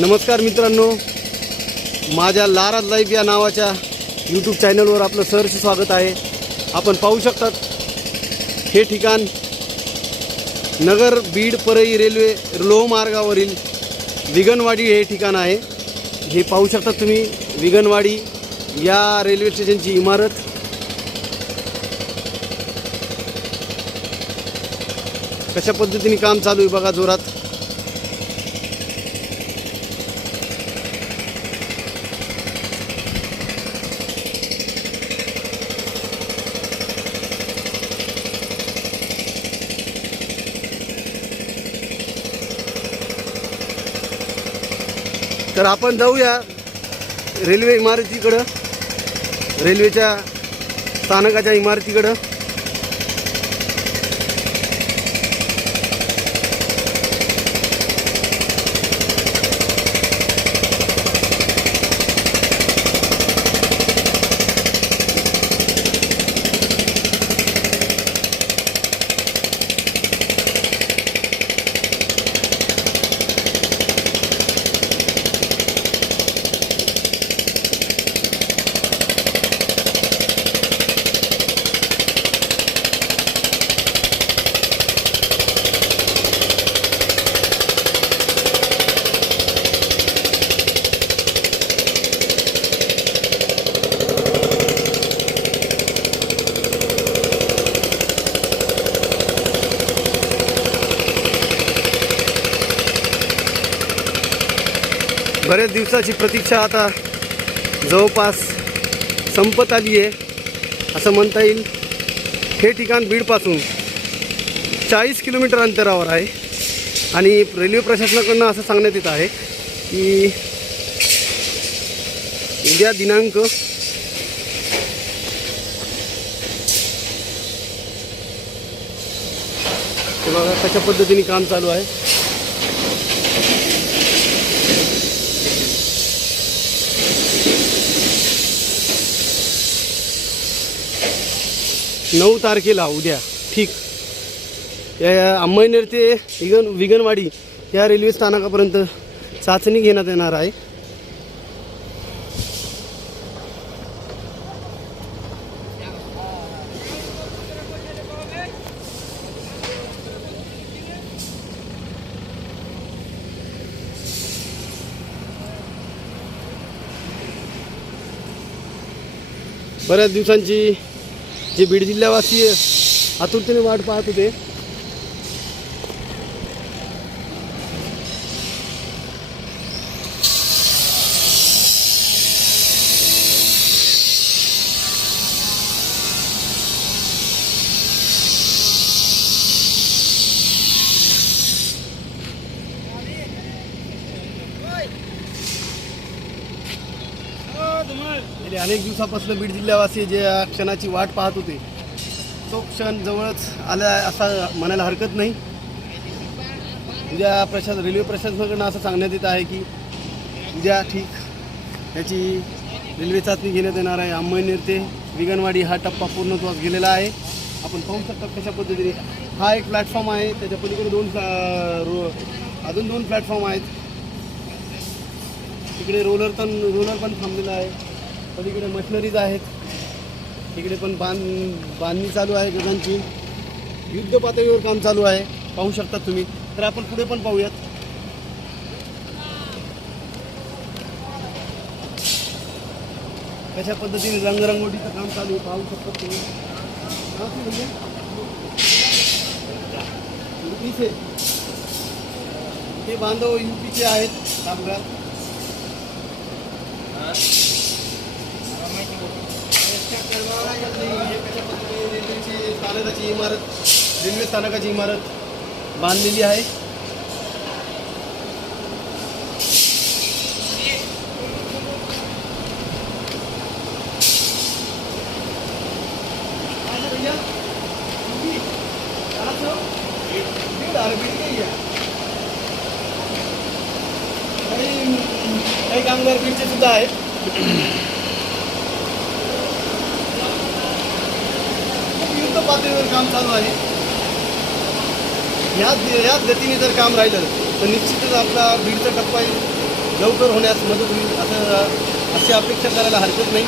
नमस्कार मित्रांनो, माझ्या लाराज लाईफ या नावाच्या यूट्यूब चॅनलवर आपलं सहर्ष स्वागत आहे. आपण पाहू शकतात हे ठिकाण नगर बीड परई रेल्वे लोहमार्गावरील विगनवाडी हे ठिकाण आहे. हे पाहू शकतात तुम्ही विगनवाडी या रेल्वे स्टेशनची इमारत. कशा पद्धतीने काम चालू आहे बघा जोरात. तर आपण जाऊया रेल्वे इमारतीकडं, रेल्वेच्या स्थानकाच्या इमारतीकडं. बऱ्याच दिवसाची प्रतीक्षा आता जवळपास संपत आली आहे असं म्हणता येईल. हे ठिकाण बीडपासून 40 किलोमीटर अंतरावर आहे आणि रेल्वे प्रशासनाकडून असं सांगण्यात येत आहे की उद्या दिनांक 'कशा पद्धतीने काम चालू आहे. नऊ तारखेला उद्या ठीक या अंमळनेर ते विगनवाडी या रेल्वे स्थानकापर्यंत चाचणी घेण्यात येणार आहे. बऱ्याच दिवसांची जे बीड जिल्हावासी आतुरतेने वाट पाहत होते. अनेक दिवसापासून बीड जिल्हावासी जे क्षणाची वाट पाहत होते तो क्षण जवळच आला असं म्हणायला हरकत नाही. उद्या रेल्वे प्रशासनाकडून असं सांगण्यात येत आहे की उद्या ठीक याची रेल्वे चाचणी घेण्यात येणार आहे. अंमळनेर ते विगनवाडी हा टप्पा पूर्णत्वास गेलेला आहे. आपण पाहू शकता कशा पद्धतीने हा एक प्लॅटफॉर्म आहे. त्याच्या पलीकडे अजून दोन प्लॅटफॉर्म आहेत. तिकडे रोलर पण थांबलेला आहे. पलीकडे मशिनरीज आहेत. इकडे पण बांधणी चालू आहे. गजांची युद्ध पातळीवर काम चालू आहे पाहू शकता तुम्ही. तर आपण पुढे पण पाहूयात. कशा पद्धतीने रंगरंगोटीचं काम चालू आहे पाहू शकता तुम्ही. युपीचे हे बांधव युपीचे आहेत कामगार. रेल्वे स्थानकाची इमारत बांधलेली आहे. काही कामगार बीडचे सुद्धा आहेत. युद्ध पातळीवर काम चालू आहे. याच गतीने जर काम राहिलं तर निश्चितच आपला बीडचा टप्पा लवकर होण्यास मदत होईल अशी अपेक्षा करायला हरकत नाही.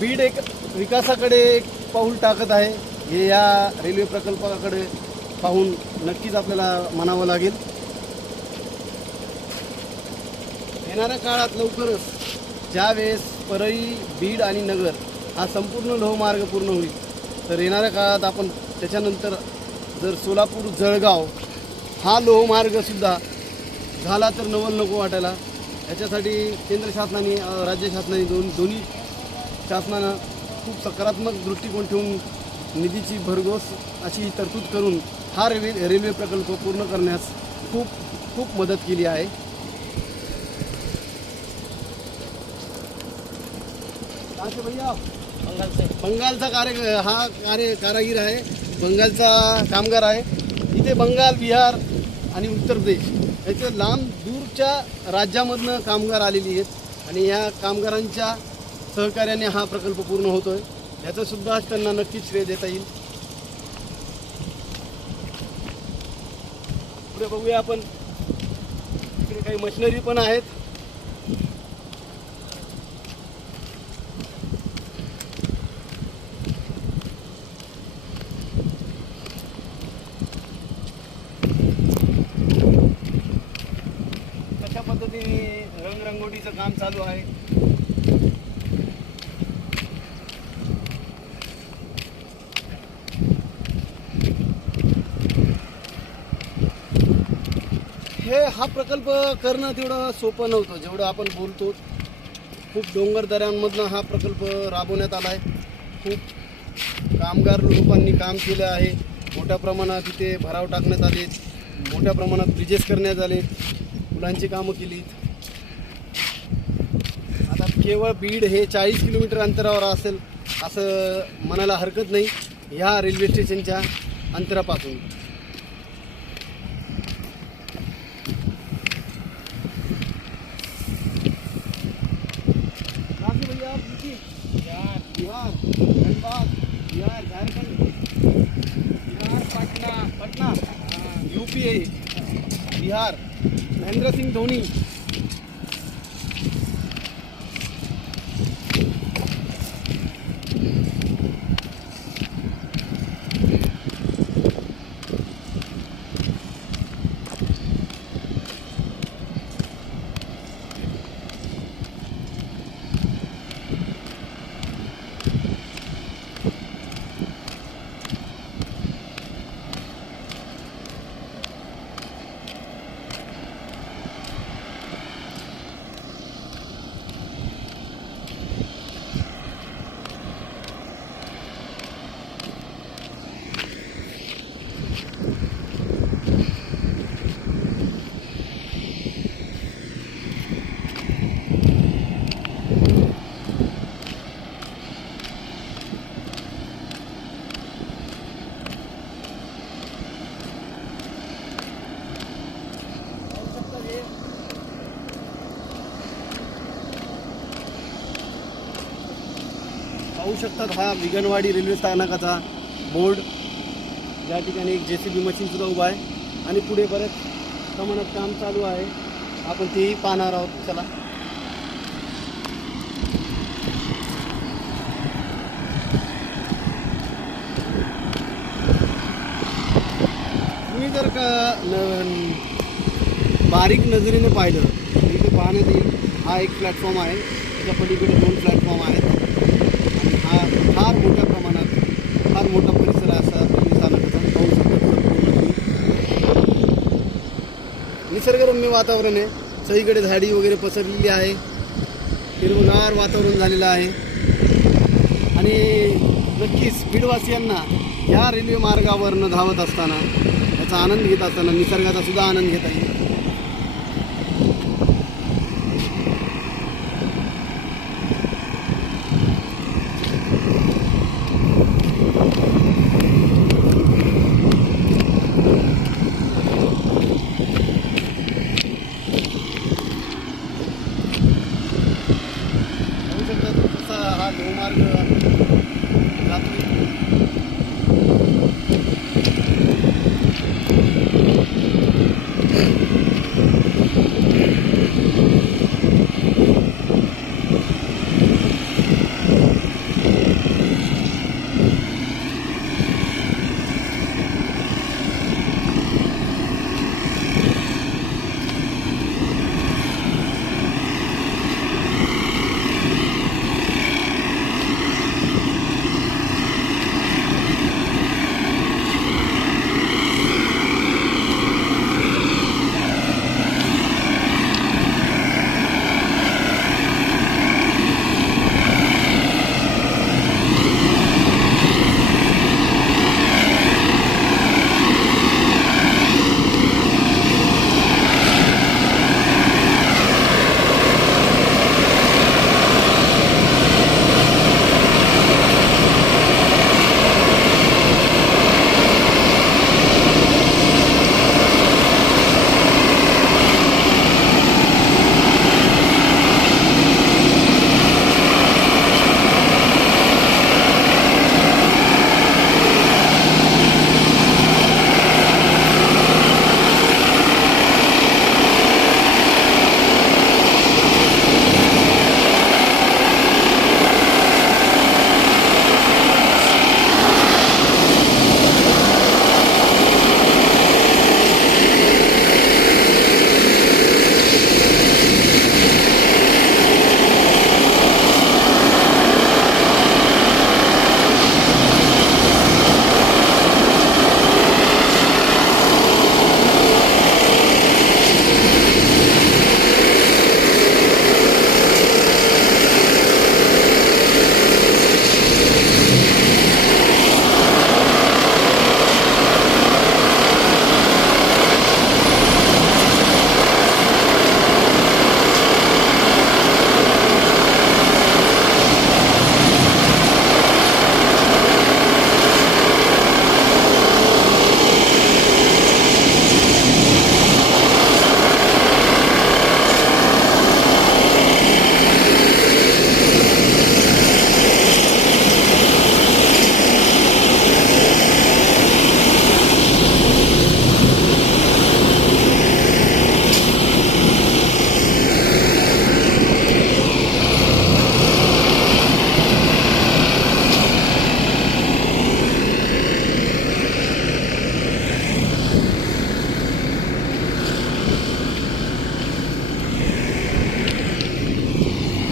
बीड एक विकासाकडे एक पाऊल टाकत आहे. हे या रेल्वे प्रकल्पाकडे पाहून नक्कीच आपल्याला म्हणावं लागेल. येणाऱ्या काळात लवकरच ज्यावेळेस परळी, बीड आणि नगर हा संपूर्ण लोहमार्ग पूर्ण होईल, तर येणाऱ्या काळात आपण त्याच्यानंतर जर सोलापूर, जळगाव हा लोहमार्गसुद्धा झाला तर नवल नको वाटायला. याच्यासाठी केंद्र शासनाने, राज्य शासनाने दोन्ही शासनानं खूप सकारात्मक दृष्टिकोन ठेवून निधीची भरघोस अशी तरतूद करून हा रेल्वे प्रकल्प पूर्ण करण्यास खूप मदत केली आहे. भैया बंगालचा कारागीर आहे, बंगालचा कामगार आहे. इथे बंगाल, बिहार आणि उत्तर प्रदेश याचे लांब दूरच्या राज्यामधनं कामगार आलेली आहेत आणि या कामगारांच्या सहकार्याने हा प्रकल्प पूर्ण होतोय. याचं सुद्धा त्यांना नक्कीच श्रेय देता येईल. पुढे बघूया आपण, इकडे काही मशिनरी पण आहेत. कशा पद्धतीने रंगरंगोटीचं काम चालू आहे. हा प्रकल्प करणं तेवढं सोपं नव्हतं जेवढं आपण बोलतो. खूप डोंगर दऱ्यांमधनं हा प्रकल्प राबवण्यात आला आहे. खूप कामगार लोकांनी काम केलं आहे. मोठ्या प्रमाणात इथे भराव टाकण्यात आले, मोठ्या प्रमाणात ब्रिजेस करण्यात आले, पुलांची कामं केलीत. आता केवळ बीड हे 40 किलोमीटर अंतरावर असेल असं म्हणायला हरकत नाही ह्या रेल्वे स्टेशनच्या अंतरापासून. बिहार, धनबाद, बिहार, झारखंड, बिहार, पटना, यूपी है, बिहार, महेंद्र सिंह धोनी. पाहू शकतात हा विगणवाडी रेल्वे स्थानकाचा बोर्ड. या ठिकाणी एक JCB मशीन सुद्धा उभा आहे आणि पुढे बरेच प्रमाणात काम चालू आहे. आपण तेही पाहणार आहोत. चला. तुम्ही जर का बारीक नजरेने पाहिलं तर इथे पाहण्यात येईल हा एक प्लॅटफॉर्म आहे, त्याच्या पलीकडे 2 प्लॅटफॉर्म आहेत आणि हा फार मोठ्या प्रमाणात निसर्गरम्य वातावरण आहे. सगळीकडे झाडी वगैरे पसरलेली आहे. हिरवगार वातावरण झालेलं आहे. आणि नक्कीच बीडवासियांना या रेल्वे मार्गावरनं धावत असताना याचा आनंद घेत असताना निसर्गाचा सुद्धा आनंद घेता येईल. हा लोहमार्ग जातोय.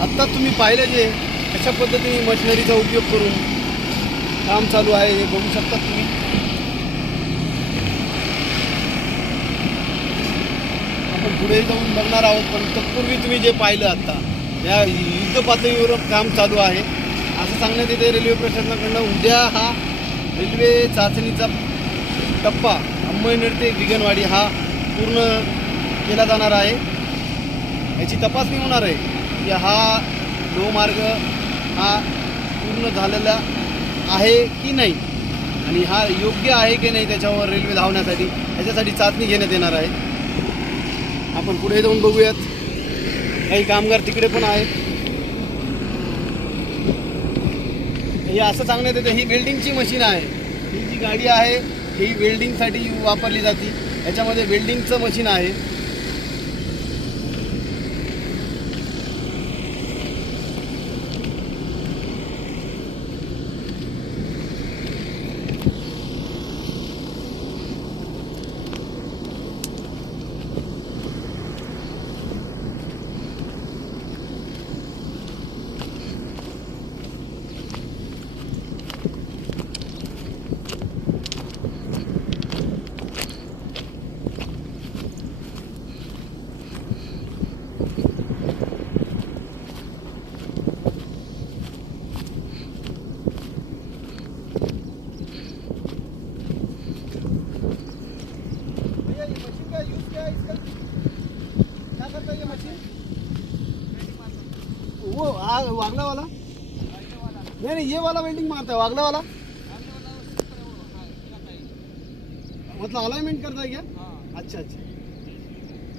आत्ता तुम्ही पाहिलं जे अशा पद्धतीने मशिनरीचा उपयोग करून काम चालू आहे हे बघू शकता तुम्ही. आपण पुढे जाऊन बघणार आहोत, पण तत्पूर्वी तुम्ही जे पाहिलं आत्ता या युद्ध पातळीवर काम चालू आहे असं सांगण्यात येते रेल्वे प्रशासनाकडनं. उद्या हा रेल्वे चाचणीचा टप्पा अंमळनेर ते दिगनवाडी हा पूर्ण केला जाणार आहे. याची तपासणी होणार आहे की हा लोहमार्ग हा पूर्ण झालेला आहे की नाही आणि हा योग्य आहे की नाही त्याच्यावर रेल्वे धावण्यासाठी याच्यासाठी चाचणी घेण्यात येणार आहे. आपण पुढे जाऊन बघूयात. काही कामगार तिकडे पण आहेत. हे असं सांगण्यात येतं ही वेल्डिंगची मशीन आहे. ही जी गाडी आहे ही वेल्डिंगसाठी वापरली जाते. याच्यामध्ये वेल्डिंगचं मशीन आहे. वागला वाला नहीं नहीं, ये वाला वेल्डिंग मारता है, वागला वाला मतलब अलाइनमेंट करता है क्या? अच्छा अच्छा.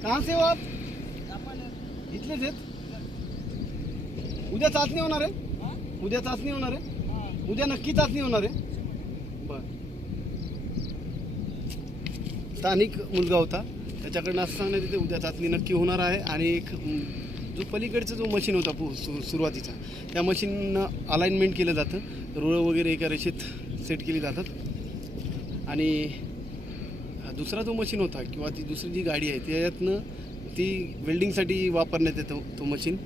कहाँ से हो आप? इथलेच आहेत. उद्या चाचणी होणार आहे? उद्या चाचणी होणार आहे? उद्या नक्की चाचणी होणार आहे. बर. स्थानिक मुलगा होता, त्याच्याकडनं असं सांगण्यात येते उद्या चाचणी नक्की होणार आहे. आणि एक जो पलीकडचा जो मशीन होता सुरुवातीचा, त्या मशीननं अलाइनमेंट केलं जातं, रुळं वगैरे एका रेषेत सेट केली जातात. आणि दुसरा जो मशीन होता किंवा ती दुसरी जी गाडी आहे त्याच्यातनं ती वेल्डिंगसाठी वापरण्यात येतो तो मशीन.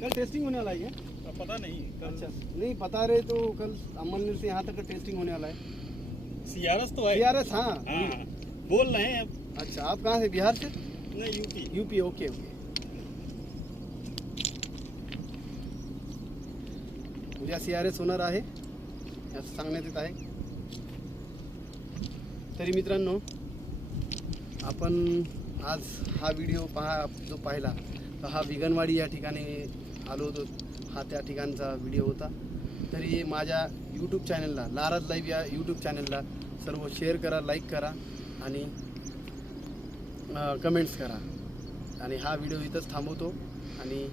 कल टेस्टिंग होने वाला है क्या? पता नहीं. अच्छा नहीं पता रहे तो कल अमलनेर से यहाँ तक का टेस्टिंग होने वाला है. सीआरएस तो है. सीआरएस हाँ. हाँ, बोल रहे हैं अब. अच्छा आप कहाँ से? बिहार से? नहीं, यूपी. यूपी. Okay okay. उद्या सीआरएस होणार आहे असं सांगण्यात येत आहे. तरी मित्रांनो, आपण आज हा व्हिडिओ जो पाहिला तर हा विगनवाडी या ठिकाणी आलो होतो. हा त्या ठिकाणचा व्हिडिओ होता. तरी माझ्या यूट्यूब चॅनलला, लाराज लाईव्ह या यूट्यूब चॅनलला सर्व शेअर करा, लाईक करा आणि कमेंट्स करा. आणि हा व्हिडिओ इथंच थांबवतो आणि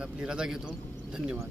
आपली रजा घेतो. धन्यवाद.